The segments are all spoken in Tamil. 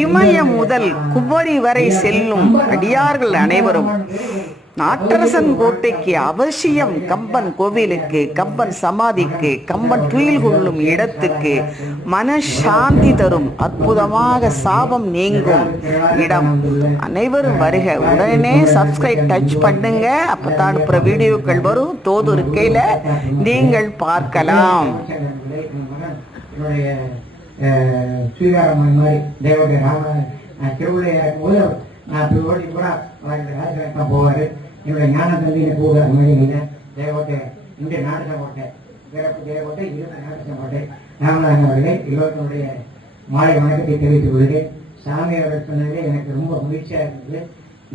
இமய முதல் குமரி வரை செல்லும் அடியார்கள் அனைவரும் நாட்டரசன் கோட்டைக்கு அவசியம், கம்பன் கோவிலுக்கு, கம்பன் சமாதிக்கு, கம்பன் துயில் கொள்ளும் இடத்துக்கு, மனசாந்தி தரும் அற்புதமாக சாபம் நீங்கும் இடம். அனைவரும் வருக. உடனே சப்ஸ்கிரைப் டச் பண்ணுங்க. அப்பதான் அனுப்புற வீடியோக்கள் வரும். தோது இருக்கையில நீங்கள் பார்க்கலாம். ஸ்ரீராமன் மாதிரி தேவகை ராம திருவிழையாக்கும் போது நான் ஓடி கூட ராஜகட்டம் போவார். என்னுடைய ஞான தந்தையை கூட அந்த மாதிரி நீங்கள் தேவகோட்டை இந்திய நாடக கோட்டை தேவகோட்டை இருந்த நாடக கோட்டை ராமநாதன் அவர்களே இவர்களுடைய மாலை வணக்கத்தை தெரிவித்துக் கொள்கிறேன். சாமி அவர்கள் சொன்னதே எனக்கு ரொம்ப மகிழ்ச்சியாக இருந்தது.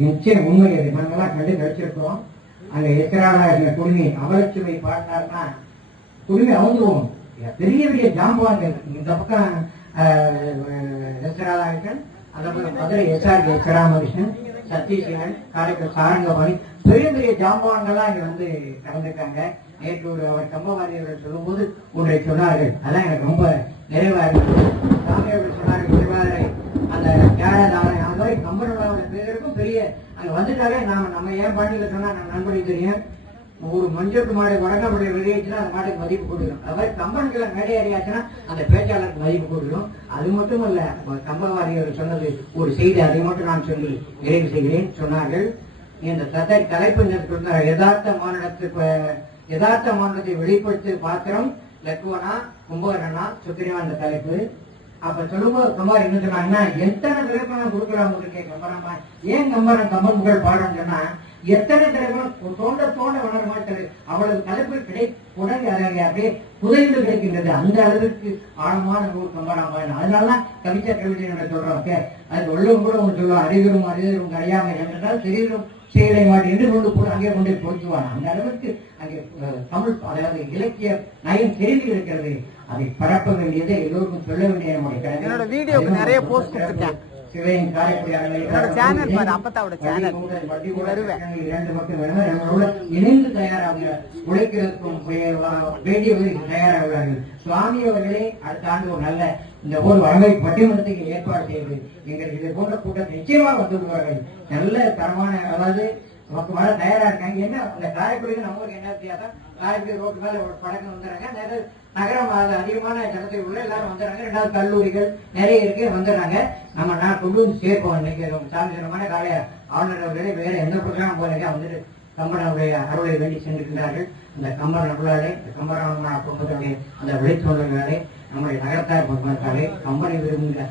நிச்சயம் உண்மை அது நாங்கள்லாம் கண்டு கழிச்சிருக்கிறோம். அங்கே எஸ்கராக இருந்த குடுமி அவலச்சுவை பாடினார்னா குடுமி அவந்துவோம். பெரிய பெரிய ஜாம்பவான்கள் இந்த பக்கம் எஸ்ராதாகிருஷ்ணன், அந்த பக்கம் மதுரை எஸ்ஆர்கே ராமகிருஷ்ணன், சத்தீஸ்வரன், காரைக்குடி சாரங்கபாணி, பெரிய பெரிய ஜாம்பவான்கள்லாம் இங்கே வந்து கலந்துருக்காங்க. நேற்று அவர் கம்பவாரியர்கள் சொல்லும்போது ஒன்றை சொன்னார்கள். அதான் எனக்கு ரொம்ப நிறைவாக இருந்தது. சாமியவர்கள் சொன்னார்கள் திருவாதிரை அந்த தியாகதாரம் அந்த மாதிரி கம்பனோட பேருக்கும் பெரிய அங்கே வந்துட்டாலே நம்ம ஏன் பாண்டியில் சொன்னால் நம்ம நண்பர்களுக்கு தெரியும். ஒரு மஞ்சள் மாடு வடங்கப்படி வெளியேச்சுன்னா அந்த மாட்டுக்கு மதிப்பு கொடுக்கணும். அது மாதிரி கம்பனுக்குள்ள மேடை அறியாச்சுன்னா அந்த பேச்சாளருக்கு மதிப்பு கொடுக்கணும். அது மட்டும் அல்ல, கம்பவாரியர் சொன்னது ஒரு செய்தி, அதை மட்டும் நான் சொல்லி நிறைவு செய்கிறேன். சொன்னார்கள் இந்த தலைப்பு யதார்த்த மாநிலத்தை வெளிப்படுத்தி பாத்திரம் லக்குவனா கும்பகரணா சுக்கிரவா அந்த தலைப்பு. அப்ப சொல்லும்போது கம்பார் என்ன சொன்னாங்கன்னா, எத்தனை திரைப்படம் கொடுக்கலாம் இருக்கே கம்பரமா, ஏன் கம்பன் புகழ் பாடுறோம்னு சொன்னா எத்தனை திரைப்படம் தோண்ட வளர மாட்டாரு. அவ்வளவு தலைப்பு உடனே அப்படியே புதைந்து கிடைக்கின்றது. அந்த அளவிற்கு ஆழமான நூல் கம்பராமாயணம். அதனாலதான் கவிதை சொல்றோம். அது உள்ளவும் கூட ஒன்று சொல்லுவோம், அறிவரும் அறியாமை என்றால் தெரியும் செயலை மாட்டி என்று கொண்டு கூட அங்கே கொண்டு பொருத்துவாங்க. அந்த அளவுக்கு அங்கே தமிழ் அதாவது இலக்கிய நயம் தெரிந்து இருக்கிறது. அதை பரப்ப வேண்டியதை எல்லோருக்கும் சொல்ல வேண்டிய நம்முடைய என்னோட வீடியோக்கு நிறைய போஸ்ட் கொடுத்துருக்கேன். சிவையின் காரைக்குடி சேனல் பாரு, அப்பத்தாவோட சேனல் இணைந்து தயாராக உழைக்கிறதுக்கும் வேண்டியவர்கள் தயாராகிறார்கள். சுவாமி அவர்களே அடுத்த ஆண்டு ஒரு நல்ல இந்த ஒரு வழங்கை பட்டிமன்றத்துக்கு ஏற்பாடு செய்து எங்களுக்கு இது போன்ற கூட்டத்தை நிச்சயமாக வந்து விடுவார்கள். நல்ல தரமான அதாவது நமக்கு வர தயாரா இருக்காங்க. என்ன அந்த காரைக்குடிக்கு நம்மளுக்கு என்ன வித்தியாசம்? காரைக்குடி ரோட்டு மேல ஒரு படக்கம் வந்துடுறாங்க. நகரம் அதிகமான ஜனத்தை உள்ள எல்லாரும் வந்துடுறாங்க. ரெண்டாவது கல்லூரிகள் நிறைய இருக்கு, வந்துடுறாங்க. நம்ம நான் கொண்டு வந்து சேர்ப்போம். இன்னைக்கு சாமிசனமான காலைய ஆளுநர் அவர்களே வேற எந்த புத்தகம் போல வந்துட்டு கம்பனுடைய அருளை வேண்டி சென்றிருக்கிறார்கள். அந்த கம்பன் அருளாலே கம்பராம குடும்பத்தினுடைய அந்த விளைச்சொல்களே நம்முடைய நகரத்தார் பொறுப்பாலே கம்பனை விரும்புகிற